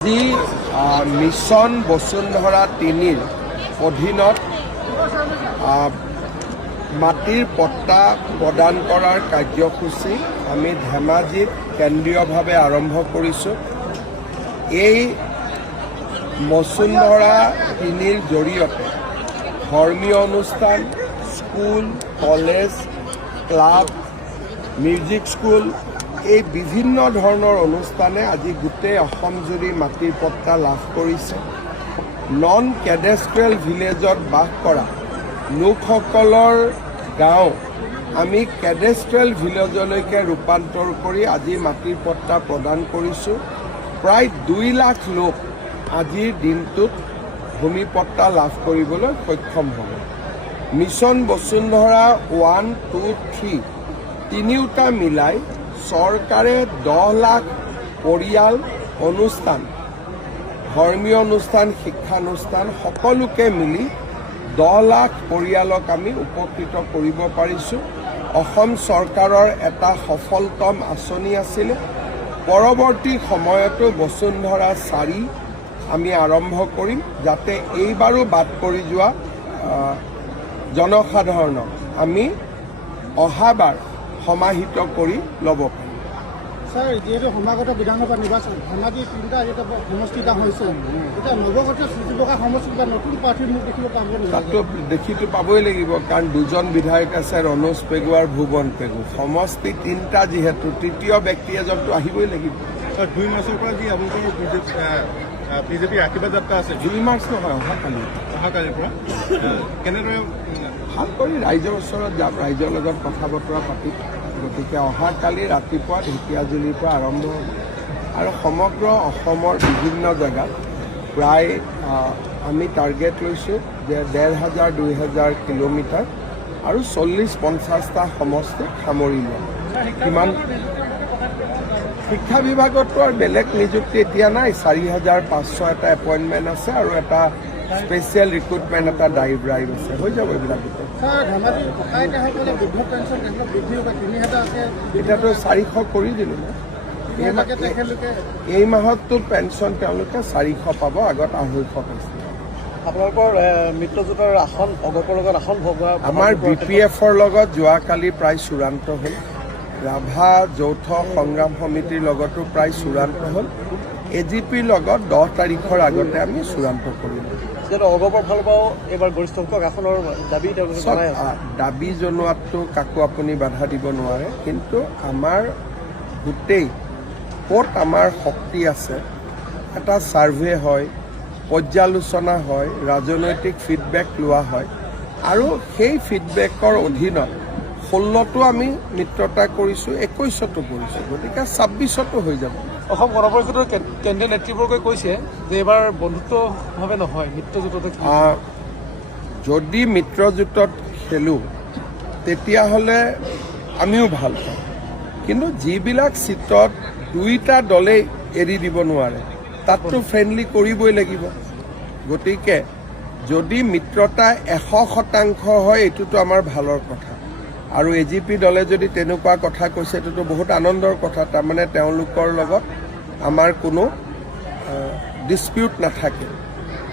আজি মিছন বসুন্ধৰা ৩ৰ অধীনত মাটিৰ পট্টা প্ৰদান কৰাৰ কাৰ্যসূচী আমি ধেমাজিত কেন্দ্ৰীয়ভাৱে আৰম্ভ কৰিছোঁ। এই বসুন্ধৰা ৩ৰ জৰিয়তে ধৰ্মীয় অনুষ্ঠান, school, college, club, music school, এই বিভিন্ন ধৰণৰ অনুষ্ঠানে আজি গোটেই অসমজুৰি মাটিৰ পট্টা লাভ কৰিছে। নন কেডেষ্ট্ৰিয়েল ভিলেজত বাস কৰা লোকসকলৰ গাঁও আমি কেডেষ্ট্ৰিয়েল ভিলেজলৈকে ৰূপান্তৰ কৰি আজি মাটিৰ পট্টা প্ৰদান কৰিছোঁ। প্ৰায় ২ লাখ লোক আজিৰ দিনটোত ভূমি পট্টা লাভ কৰিবলৈ সক্ষম হ'ব। মিছন বসুন্ধৰা 1, 2, 3 তিনিওটা মিলাই চৰকাৰে 10 লাখ পৰিয়াল, অনুষ্ঠান, ধৰ্মীয় অনুষ্ঠান, শিক্ষানুষ্ঠান সকলোকে মিলি 10 লাখ পৰিয়ালক আমি উপকৃত কৰিব পাৰিছোঁ। অসম চৰকাৰৰ এটা সফলতম আঁচনি আছিলে। পৰৱৰ্তী সময়তো বসুন্ধৰা 4 আমি আৰম্ভ কৰিম, যাতে এইবাৰো বাদ পৰি যোৱা জনসাধাৰণক আমি অহাবাৰ সমাহিত কৰি ল'ব পাৰিম। স্যাৰ, যিহেতু সমাগত বিধানসভা নিৰ্বাচন ধেমাজি 3টা সমষ্টি কাম হৈছে, এতিয়া নৱগঠিত চুচিবকা সমষ্টিত নতুন প্ৰাৰ্থীৰ মুখ দেখিব পাব নেকি? তাতো দেখিতো পাবই লাগিব, কাৰণ 2জন বিধায়ক আছে, ৰণোজ পেগু আৰু ভুৱন পেগু। সমষ্টি 3টা যিহেতু তৃতীয় ব্যক্তি এজনটো আহিবই লাগিব। 2 মাৰ্চৰ পৰা যি আপোনালোকৰ বিজেপিৰ আশীৰ্বাদ যাত্ৰা আছে, 2 মাৰ্চ নহয়, অহাকালিৰ পৰা কেনেদৰে ভাল কৰি ৰাইজৰ ওচৰত যাম, ৰাইজৰ লগত কথা বতৰা পাতিম। গতিকে অহাকালি ৰাতিপুৱা ঢেকীয়াজুলিৰ পৰা আৰম্ভ হ'ব আৰু সমগ্ৰ অসমৰ বিভিন্ন জেগাত প্ৰায় আমি টাৰ্গেট লৈছোঁ যে 1,500-2,000 কিলোমিটাৰ আৰু 40-50টা সমষ্টিক সামৰি লোৱা। কিমান শিক্ষা বিভাগতো আৰু বেলেগ নিযুক্তি এতিয়া নাই। 4,500 এটা এপইণ্টমেণ্ট আছে আৰু এটা স্পেচিয়েল ৰিক্ৰুটমেণ্ট এটা ড্ৰাইভ আছে, হৈ যাব এইবিলাক। এতিয়াতো 400 কৰি দিলোঁ মই। এই মাহততো পেঞ্চন তেওঁলোকে 400 পাব, আগত 250 পাইছিল। আপোনালোকৰ মিত্ৰজোঁটৰ আসন অগপৰ লগত আসন ভগোৱা আমাৰ BPF-ৰ লগত যোৱাকালি প্ৰায় চূড়ান্ত হ'ল। ৰাভা যৌথ সংগ্ৰাম সমিতিৰ লগতো প্ৰায় চূড়ান্ত হ'ল। AGPৰ লগত 10 তাৰিখৰ আগতে আমি চূড়ান্ত কৰিলোঁ। অগপৰ ফালৰ পৰাও এইবাৰ গৰিষ্ঠ সংখ্যক আসনৰ দাবী তেওঁলোকে জনাই আছে। দাবী জনোৱাততো কাকো আপুনি বাধা দিব নোৱাৰে, কিন্তু আমাৰ গোটেই ক'ত আমাৰ শক্তি আছে এটা ছাৰ্ভে হয়, পৰ্যালোচনা হয়, ৰাজনৈতিক ফিডবেক লোৱা হয় আৰু সেই ফিডবেকৰ অধীনত 16তো আমি মিত্ৰতা কৰিছোঁ, 21তো কৰিছোঁ, গতিকে 26তো হৈ যাব। অসম গণ পৰিষদৰ কেন্দ্ৰীয় নেতৃবৰ্গই কৈছে যে এইবাৰ বন্ধুত্বভাৱে নহয়, মিত্ৰজোঁটতে যদি মিত্ৰজোঁটত খেলোঁ তেতিয়াহ'লে আমিও ভাল পাওঁ, কিন্তু যিবিলাক চিটত 2টা দলেই এৰি দিব নোৱাৰে তাততো ফ্ৰেণ্ডলি কৰিবই লাগিব। গতিকে যদি মিত্ৰতা 100% হয় এইটোতো আমাৰ ভালৰ কথা। আৰু AGP দলে যদি তেনেকুৱা কথা কৈছে এইটোতো বহুত আনন্দৰ কথা। তাৰমানে তেওঁলোকৰ লগত আমাৰ কোনো ডিছপিউট নাথাকে।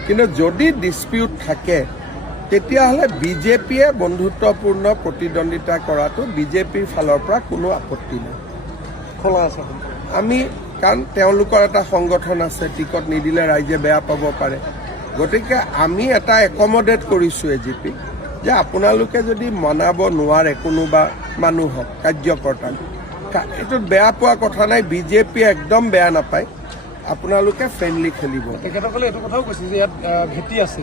কিন্তু যদি ডিছপিউট থাকে তেতিয়াহ'লে BJPয়ে বন্ধুত্বপূৰ্ণ প্ৰতিদ্বন্দ্বিতা কৰাটো BJPৰ ফালৰ পৰা কোনো আপত্তি নাই। খোলা আছে আমি, কাৰণ তেওঁলোকৰ এটা সংগঠন আছে, টিকট নিদিলে ৰাইজে বেয়া পাব পাৰে। গতিকে আমি এটা একমডেট কৰিছোঁ AGP যে আপোনালোকে যদি মনাব নোৱাৰে কোনোবা মানুহক, কাৰ্যকৰ্তাক, এইটোত বেয়া পোৱা কথা নাই। BJPয়ে একদম বেয়া নাপায়, আপোনালোকে ফ্ৰেণ্ডলি খেলিব। তেখেতসকলে এইটো কথাও কৈছে যে ইয়াত ভেটি আছে,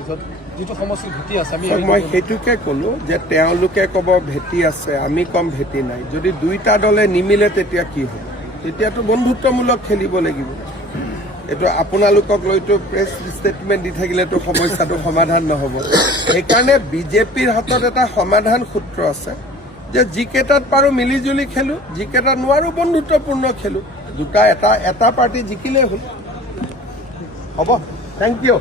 যিটো সমষ্টিত ভেটি আছে। মই সেইটোকে ক'লোঁ যে তেওঁলোকে ক'ব ভেটি আছে, আমি ক'ম ভেটি নাই। যদি 2টা দলে নিমিলে তেতিয়া কি হ'ব? তেতিয়াতো বন্ধুত্বমূলক খেলিব লাগিব। এইটো আপোনালোকক লৈতো প্ৰেছ ষ্টেটমেণ্ট দি থাকিলেতো সমস্যাটো সমাধান নহ'ব। সেইকাৰণে BJPৰ হাতত এটা সমাধান সূত্ৰ আছে যে যিকেইটাত পাৰোঁ মিলিজুলি খেলোঁ, যিকেইটাত নোৱাৰোঁ বন্ধুত্বপূৰ্ণ খেলোঁ। এটা পাৰ্টি জিকিলেই হ'ল। হ'ব, থেংক ইউ।